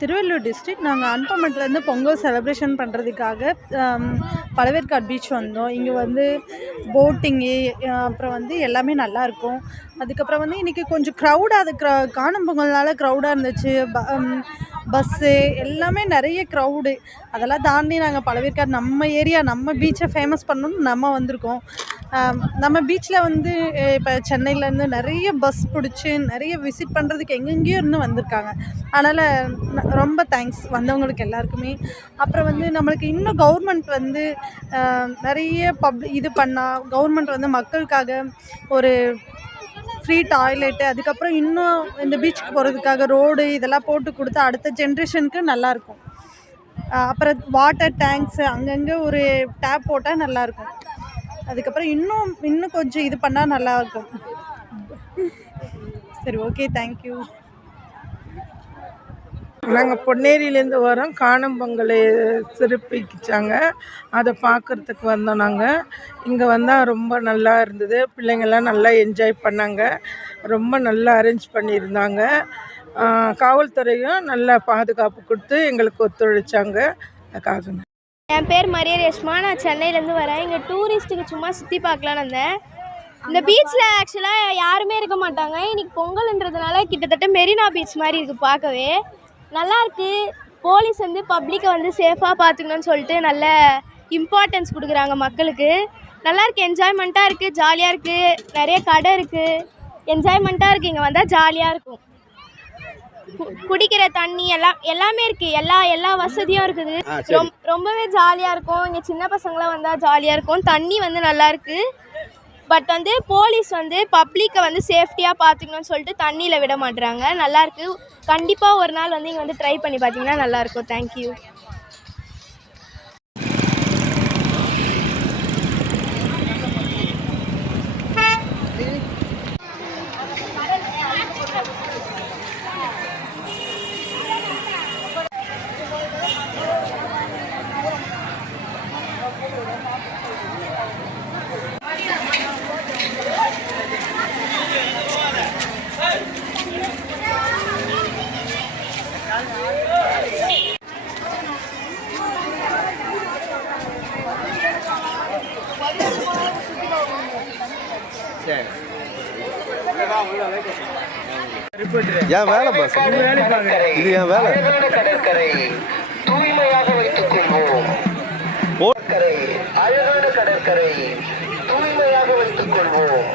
Tiruvallur district. நாங்கள் அன்பமட்டிலேருந்து Pongal celebration பண்ணுறதுக்காக Pazhaverkadu beach வந்தோம். இங்கே வந்து போட்டிங்கு அப்புறம் வந்து எல்லாமே நல்லாயிருக்கும். அதுக்கப்புறம் வந்து இன்றைக்கி கொஞ்சம் க்ரௌடாக காணும் பொங்கல்னால க்ரௌடாக இருந்துச்சு. பஸ்ஸு எல்லாமே நிறைய க்ரௌடு. அதெல்லாம் தாண்டி நாங்கள் பழவேற்காடு நம்ம ஏரியா நம்ம பீச்சை ஃபேமஸ் பண்ணணும்னு நம்ம வந்திருக்கோம். நம்ம பீச்சில் வந்து இப்போ சென்னையிலேருந்து நிறைய பஸ் பிடிச்சி நிறைய விசிட் பண்ணுறதுக்கு எங்கெங்கேயோ இருந்து வந்திருக்காங்க. அதனால் ரொம்ப தேங்க்ஸ் வந்தவங்களுக்கு எல்லாருக்குமே. அப்புறம் வந்து நம்மளுக்கு இன்னும் கவர்மெண்ட் வந்து நிறைய இது பண்ணால் கவர்மெண்ட் வந்து மக்களுக்காக ஒரு ஃப்ரீ டாய்லெட்டு, அதுக்கப்புறம் இன்னும் இந்த பீச்சுக்கு போகிறதுக்காக ரோடு இதெல்லாம் போட்டு கொடுத்தா அடுத்த ஜென்ரேஷனுக்கு நல்லாயிருக்கும். அப்புறம் வாட்டர் டேங்க்ஸு அங்கங்கே ஒரு டேப் போட்டால் நல்லாயிருக்கும். அதுக்கப்புறம் இன்னும் கொஞ்சம் இது பண்ணால் நல்லாயிருக்கும். சரி, ஓகே, தேங்க்யூ. நாங்கள் பொன்னேரியிலேருந்து வரோம். காணும் பொங்கலை சிறப்பிச்சாங்க, அதை பார்க்குறதுக்கு வந்தோம். நாங்கள் இங்கே வந்தால் ரொம்ப நல்லா இருந்தது. பிள்ளைங்கள்லாம் நல்லா என்ஜாய் பண்ணாங்க. ரொம்ப நல்லா அரேஞ்ச் பண்ணியிருந்தாங்க. காவல்துறையும் நல்லா பாதுகாப்பு கொடுத்து எங்களுக்கு ஒத்துழைச்சாங்க. அதுக்காக என் பேர் மரிய ரேஷ்மா. நான் சென்னையிலேருந்து வரேன். இங்கே டூரிஸ்ட்டுக்கு சும்மா சுற்றி பார்க்கலான்னு வந்தேன். இந்த பீச்சில் ஆக்சுவலாக யாருமே இருக்க மாட்டாங்க. இன்றைக்கி பொங்கல்ன்றதுனால கிட்டத்தட்ட மெரினா பீச் மாதிரி இருக்குது. பார்க்கவே நல்லாயிருக்கு. போலீஸ் வந்து பப்ளிக்கை வந்து சேஃபாக பார்த்துக்கணுன்னு சொல்லிட்டு நல்ல இம்பார்ட்டன்ஸ் கொடுக்குறாங்க மக்களுக்கு. நல்லாயிருக்கு, என்ஜாய்மெண்ட்டாக இருக்குது, ஜாலியாக இருக்குது. நிறைய கடை இருக்குது, என்ஜாய்மெண்ட்டாக இருக்குது. இங்கே வந்தால் ஜாலியாக இருக்கும். குடிக்கிற தண்ணி எல்லாமே இருக்குது. எல்லா வசதியும் இருக்குது. ரொம்பவே ஜாலியாக இருக்கும். இங்கே சின்ன பசங்களாம் வந்தால் ஜாலியாக இருக்கும். தண்ணி வந்து நல்லாயிருக்கு. பட் வந்து போலீஸ் வந்து பப்ளிக்கை வந்து சேஃப்டியாக பார்த்துக்கணும்னு சொல்லிட்டு தண்ணியில் விட மாட்டுறாங்க. நல்லாயிருக்கு. கண்டிப்பாக ஒரு நாள் வந்து இங்கே வந்து ட்ரை பண்ணி பார்த்தீங்கன்னா நல்லாயிருக்கும். தேங்க்யூ. என் வேலை பாஸ், இது என் வேலை. கடற்கரை தூய்மையாக வைத்துக் கொள்வோம். அழகான கடற்கரை தூய்மையாக வைத்துக் கொள்வோம்.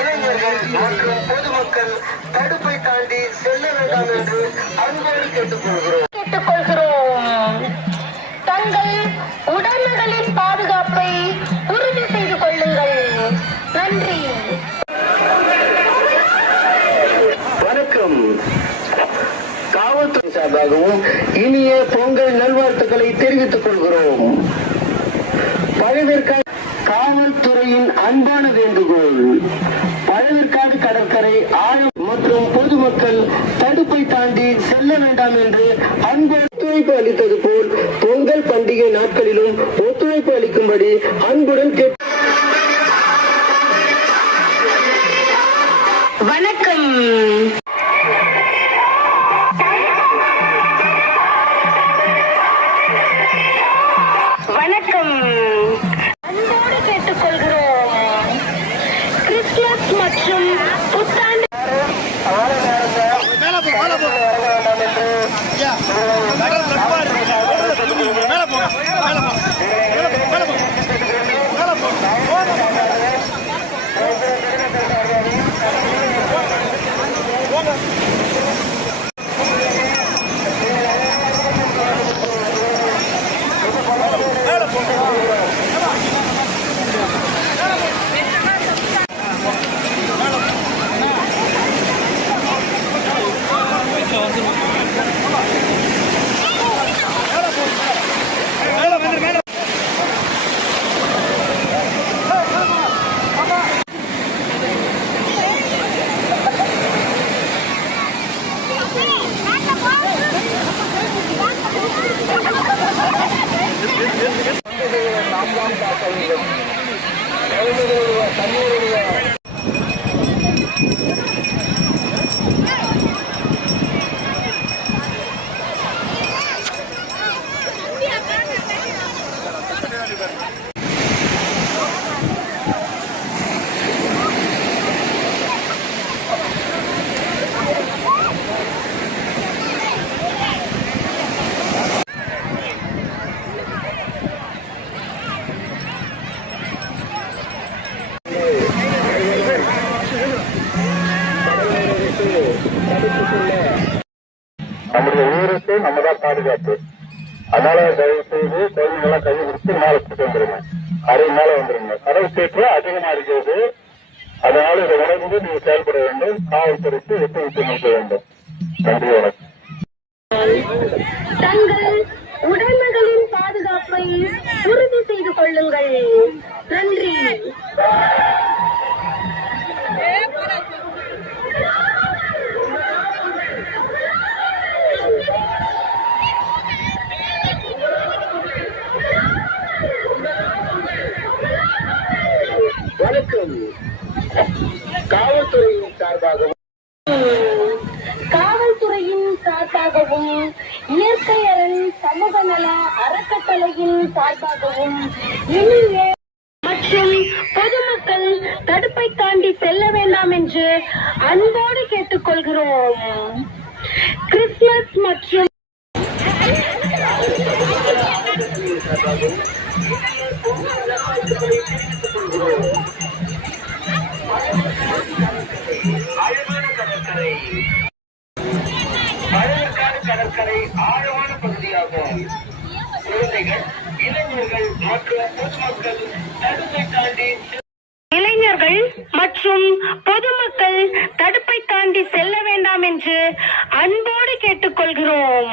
இளைஞர்கள் மற்றும் பொதுமக்கள் தடுப்பை தாண்டி செல்ல வேண்டாம் என்று அன்போடு கேட்டுக்கொள்கிறோம். தங்கள் உடல்நலனின் பாதுகாப்பை உறுதி செய்து கொள்ளுங்கள். நன்றி. வணக்கம். காவல்துறை சார்பாகவும் இனிய பொங்கல் நல்வாழ்த்துக்களை தெரிவித்துக் கொள்கிறோம். பழவேற்காடு காவல்துறையின் அன்பான வேண்டுகோள், பழவேற்காடு கடற்கரை ஆழம் மற்றும் பொதுமக்கள் தடுப்பை தாண்டி செல்ல வேண்டாம் என்று அன்பு ஒத்துழைப்பு அளித்தது போல் பொங்கல் பண்டிகை நாட்களிலும் ஒத்துழைப்பு அளிக்கும்படி அன்புடன் வணக்கம். வணக்கம். அன்போடு கேட்டுக்கொள்கிறோம். கிறிஸ்துமஸ் மற்றும் புத்தாண்டு பாதுகாப்பு. அதனால தயவு செய்து குழந்தைங்கெல்லாம் கையை விட்டு மேலே கூட்டு வந்துருங்க. அரை மேலே வந்துருங்க. கடல் சீற்று அதிகமா இருக்கிறது. அதனால இதை உணர்ந்து நீங்க செயல்பட வேண்டும். காவல்துறைக்கு ஒத்துழைப்பு நல்க வேண்டும். நன்றி, வணக்கம். தங்கள் உடைமைகளின் பாதுகாப்பை உறுதி செய்து கொள்ளுங்கள். நன்றி. வணக்கம். காவல்துறையின் சார்பாகவும் இயற்கை அரண் சமூக நல அறக்கட்டளையின் சார்பாகவும் இனிய மற்றும் பொதுமக்கள் தடுப்பை தாண்டி செல்ல வேண்டாம் என்று அன்போடு கேட்டுக்கொள்கிறோம். கிறிஸ்துமஸ் மற்றும் கடற்கரை ஆழமான பகுதியாகும். குழந்தைகள், இளைஞர்கள் மற்றும் பொதுமக்கள் தடுப்பை தாண்டி செல்ல வேண்டாம் என்று அன்போடு கேட்டுக்கொள்கிறோம்.